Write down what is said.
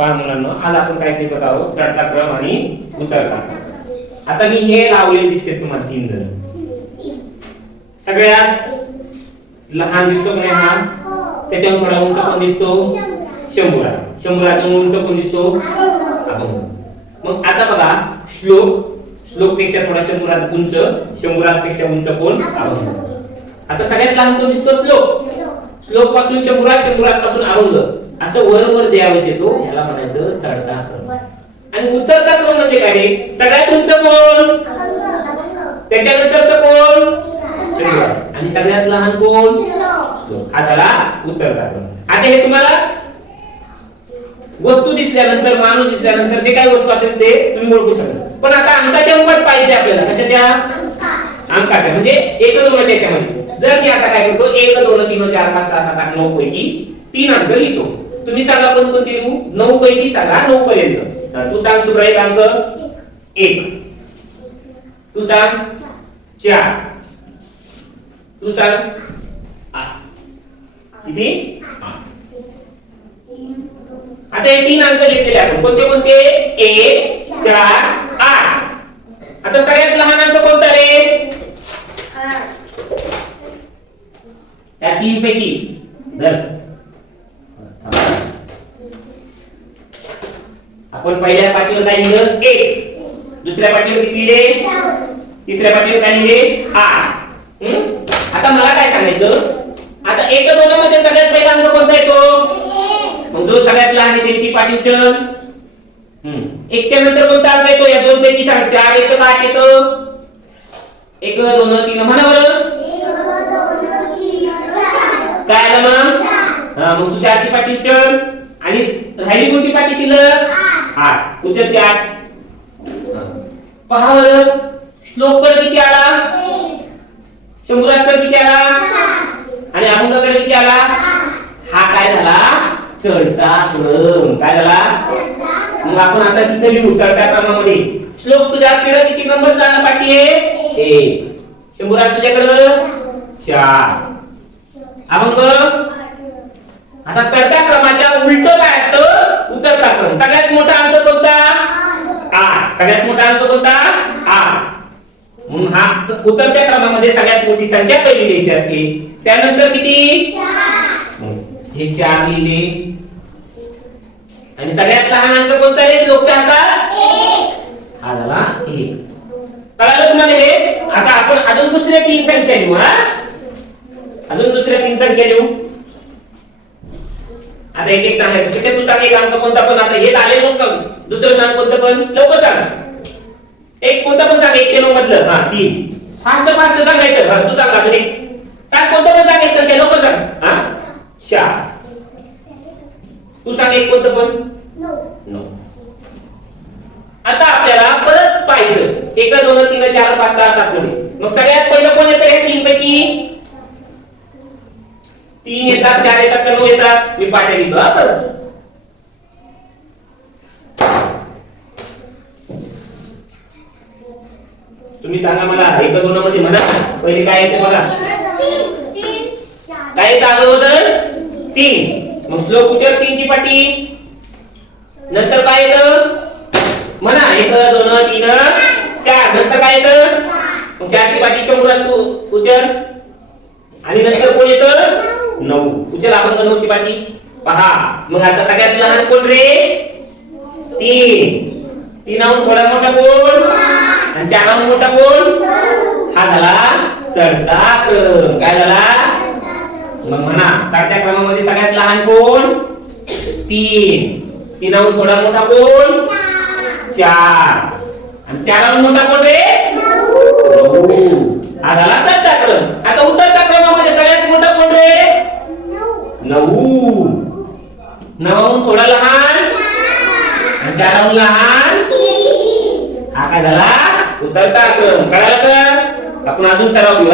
पहा मुलांना, आज आपण काय शिकत आहोत, चढता क्रम आणि उतरता. आता मी हे लावलेले दिसते तुम्हाला 3 जण. सगळ्यात लहान दिसतो कोण हा, त्याच्याहून थोडा उंच कोण दिसतो, शंभूराज. शंभूराजून उंच कोण दिसतो, अभंग. मग आता बघा, श्लोक पेक्षा थोडा शंभूराज उंच, शंभूराज पेक्षा उंच कोण, अभंग. आता सगळ्यात लहान कोण दिसतो, श्लोक पासून शंभूराज, शंभूराज पासून अभंग, असं वर जे आवाज येतो याला म्हणायचं चढता क्रम. आणि उतरता क्रम म्हणजे काय रे, सगळ्यात उंच कोण, त्याच्यानंतरचं कोण, शंभूराज, आणि सगळ्यात लहान कोण, श्लोक. हा झाला उतरता क्रम. आता हे तुम्हाला वस्तू दिसल्यानंतर, माणूस दिसल्यानंतर जे काही वस्तू असेल ते तुम्ही ओळखू शकता. पण आता अंकाच्या रूपात पाहिजे आपल्याला, कशाच्या, अंकाच्या, म्हणजे 1 2 याच्यामध्ये. जर मी आता काय करतो, 1 2 3 4 5 6 7 8 9 पैकी 3 अंक लिहितो. तुम्ही सांगा कोणकोणती लिहू, 9 पैकी सांगा 9 पर्यंत. तू सांग शुभ्रा, एक अंक 1, तू सांग 4, तू सांग 8. किती, 8. आता हे 3 अंक घेतलेले आपण, कोणते कोणते, 1 4 8. आता सगळ्यात लहान अंक कोणता रे, 8. या 3 पैकी धर. आपण पहिल्या पाटीवर काय लिहिलं, 1. दुसऱ्या पाटीवर किती लिहिले, तिसऱ्या पाटीवर काय लिहिले, 8. आता मला काय सांगायचं, आता 1 2 मध्ये सगळ्यात पहिला अंक कोणता येतो, मग जो सगळ्यात लहान आहे ती पाटी उचल. 1 च्या नंतर कोणता अंक येतो, या 2 पैकी सांग. 4 येतो का 8 येतो, 1 2 3 म्हणा बरं, काय आलं मग, मग तू 4 ची पाटी उचल. आणि राहिली कोणती पाटी शिल्लक, 8. उचल ती 8. पहा बरं, श्लोक कडे किती आला, शंभूराज कडे किती आला, आणि अभंगाकडे किती आला. हा काय झाला, चढता क्रम. काय झाला, मग आपण आता तिथे लिहू चढत्या क्रमामध्ये. श्लोक तुझ्याकडे किती नंबर पाटी आहे, 1. शंभूराज तुझ्याकडे 4. अभंग. आता चढत्या क्रमाच्या उलट काय असतं, उतरता क्रम. सगळ्यात मोठा अंक कोणता, 8. सगळ्यात मोठा अंक कोणता, 8. म्हणून हा उतरत्या क्रमामध्ये सगळ्यात मोठी संख्या पहिली लिहायची असते. त्यानंतर किती, 4. हे 4 लिहिले. आणि सगळ्यात लहान अंक कोणता रे, श्लोकच्या हातात 1. हा झाला 1. कळालं तुम्हाला हे. आता आपण अजून दुसऱ्या 3 संख्या लिहू. अजून दुसऱ्या 3 संख्या लिहू. आता एक एक सांगायचं, कसे तू सांग एक अंक कोणता पण. आता हे झाले मग सांग दुसरं सांग कोणतं पण, लवकर सांग. एक कोणता पण सांग, 1 9 मधलं. 3 फास्ट फास्ट सांगायचं. तू सांग अजून एक सांग, कोणतं पण सांग, एक संख्या लवकर सांग. 4. तू सांग एक कोणतं पण, 9. आता आपल्याला परत पाहिजे 1 2 3 4 5 6 7 मध्ये. मग सगळ्यात पहिलं कोण येतं हे 3 पैकी, 3 येतात, 4 येतात का 9 येतात. मी पाट्या लिहितो. बरं, तुम्ही सांगा मला 1 2 मध्ये म्हणा पहिले काय येते बघा. काय येतं अगोदर, 3. मग श्लोक उचल 3 ची पाटी. नंतर काय येतं म्हणा, 1 2 3 4. नंतर काय येतं, मग 4 ची पाटी शंभूराज तू उचल. आणि नंतर कोण येतं, 9. उचल आपण 9 ची पाटी. पहा मग आता सगळ्यात लहान कोण रे, 3. 3 थोडा मोठा कोण, आणि 4 मोठा कोण. हा झाला चढता क्रम. काय झाला, मग म्हणा चढत्या क्रमामध्ये सगळ्यात लहान कोण, 3. 3 थोडा मोठा कोण, 4. आणि 4 मोठा कोण रे, 9. हा झाला चढता क्रम. आता उतरत्या क्रमामध्ये सगळ्यात मोठा कोण रे, 9. 9 थोडा लहान, आणि 4 लहान. हा काय झाला उतरता क्रम. कळालं का, आपण अजून सराव घेऊ.